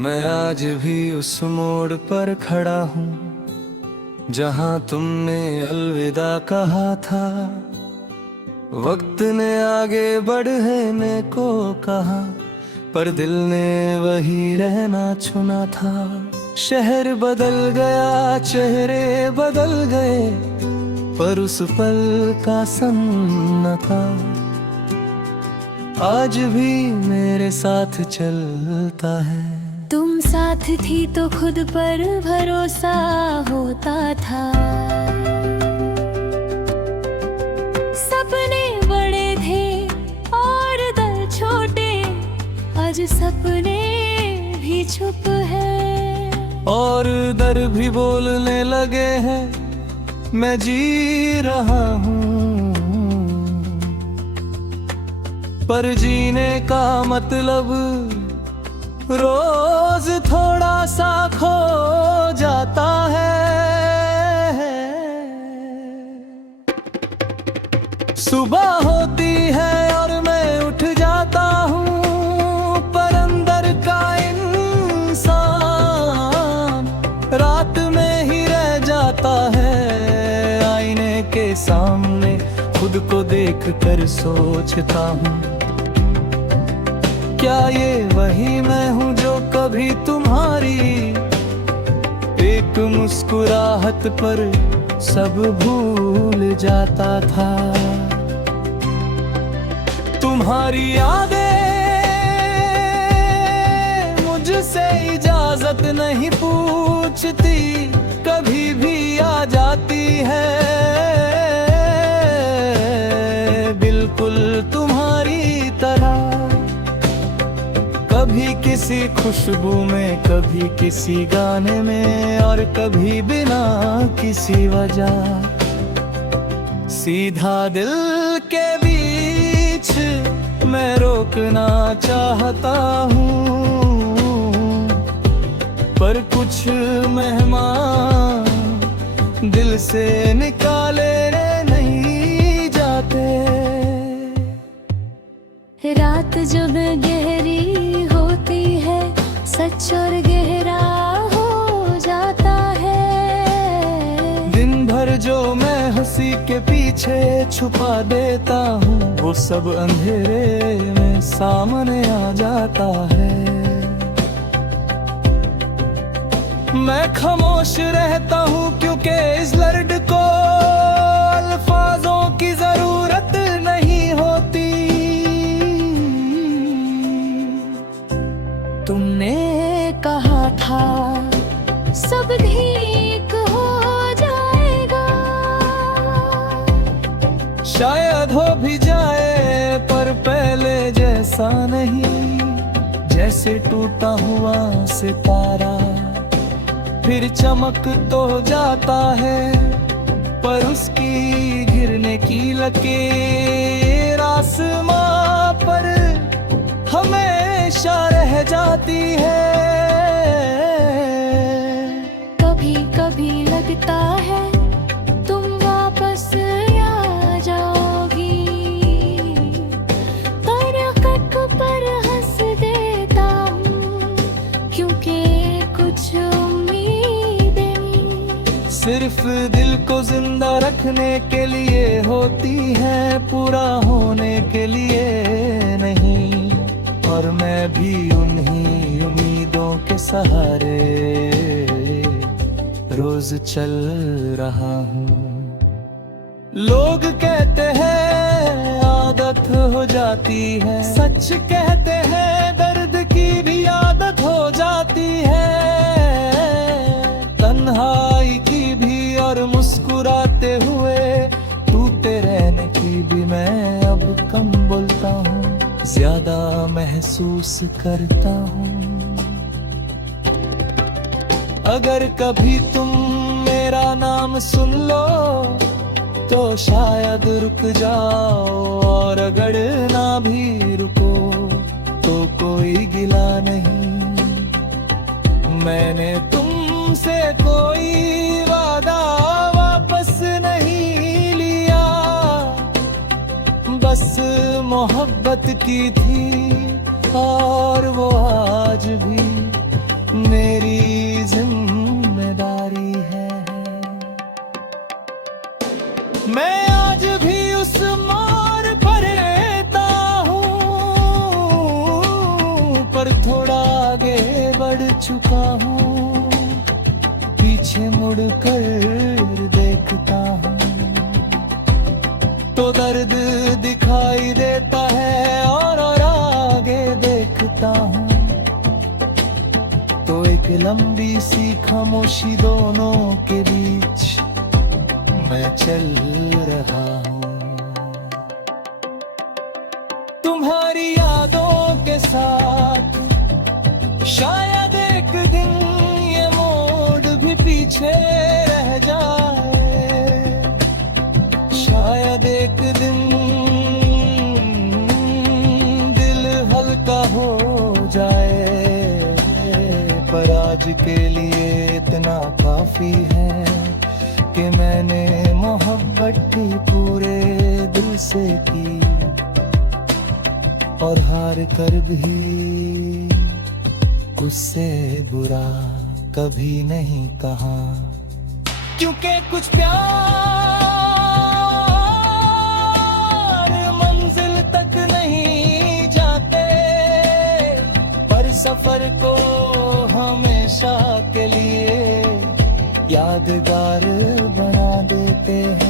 मैं आज भी उस मोड़ पर खड़ा हूँ जहाँ तुमने अलविदा कहा था। वक्त ने आगे बढ़ने को कहा, पर दिल ने वही रहना चुना था। शहर बदल गया, चेहरे बदल गए, पर उस पल का सन्ना था आज भी मेरे साथ चलता है। तुम साथ थी तो खुद पर भरोसा होता था। सपने बड़े थे और दिल छोटे, आज सपने भी चुप है और दर भी बोलने लगे हैं, मैं जी रहा हूँ, पर जीने का मतलब रोज थोड़ा सा खो जाता है। सुबह होती है और मैं उठ जाता हूँ, पर अंदर का इंसान रात में ही रह जाता है। आईने के सामने खुद को देख कर सोचता हूँ, क्या ये वही मैं हूँ जो कभी तुम्हारी एक मुस्कुराहट पर सब भूल जाता था। तुम्हारी यादें मुझसे इजाजत नहीं पूछती, कभी भी आ जाती है बिल्कुल तुम्हारी तरह। कभी किसी खुशबू में, कभी किसी गाने में, और कभी बिना किसी वजह। सीधा दिल के बीच मैं रोकना चाहता हूँ, पर कुछ मेहमान दिल से निकाले नहीं जाते। रात जब गहरी होती है, सच और गहरा हो जाता है। दिन भर जो मैं हंसी के पीछे छुपा देता हूँ, वो सब अंधेरे में सामने आ जाता है। मैं खामोश रहता हूँ क्योंकि इस लर्ड को अल्फाजों की जरूरत नहीं होती। तुमने कहा था सब ठीक हो जाएगा, शायद हो भी जाए पर पहले जैसा नहीं। जैसे टूटा हुआ सितारा फिर चमक तो जाता है, पर उसकी गिरने की लकीर आसमां पर हमेशा रह जाती है। कभी कभी लगता है तुम वापस आ जाओगी, तारक पर हंस देता हूँ क्योंकि कुछ उम्मीदें सिर्फ दिल को जिंदा रखने के लिए होती है, पूरा होने के लिए नहीं। और मैं भी उन्हीं उम्मीदों के सहारे रोज चल रहा हूँ। लोग कहते हैं आदत हो जाती है, सच कहते हैं दर्द की भी आदत हो जाती है। तन्हाई की भी और मुस्कुराते हुए टूटे रहने की भी मैं अब कम बोलता हूँ, ज्यादा महसूस करता हूँ। अगर कभी तुम मेरा नाम सुन लो तो शायद रुक जाओ, और अगर ना भी रुको तो कोई गिला नहीं। मैंने तुमसे कोई वादा वापस नहीं लिया, बस मोहब्बत की थी और वो आज भी बढ़ चुका हूँ, पीछे मुड़ कर देखता हूँ तो दर्द दिखाई देता है, और आगे देखता हूँ तो एक लंबी सी खामोशी दोनों के बीच मैं चल रहा हूँ। तुम्हारी यादों के साथ शायद एक दिन ये मोड़ भी पीछे रह जाए, शायद एक दिन दिल हल्का हो जाए, पर आज के लिए इतना काफी है कि मैंने मोहब्बत भी पूरे दिल से की, और हार कर भी उससे बुरा कभी नहीं कहा, क्योंकि कुछ प्यार मंजिल तक नहीं जाते, पर सफर को हमेशा के लिए यादगार बना देते हैं।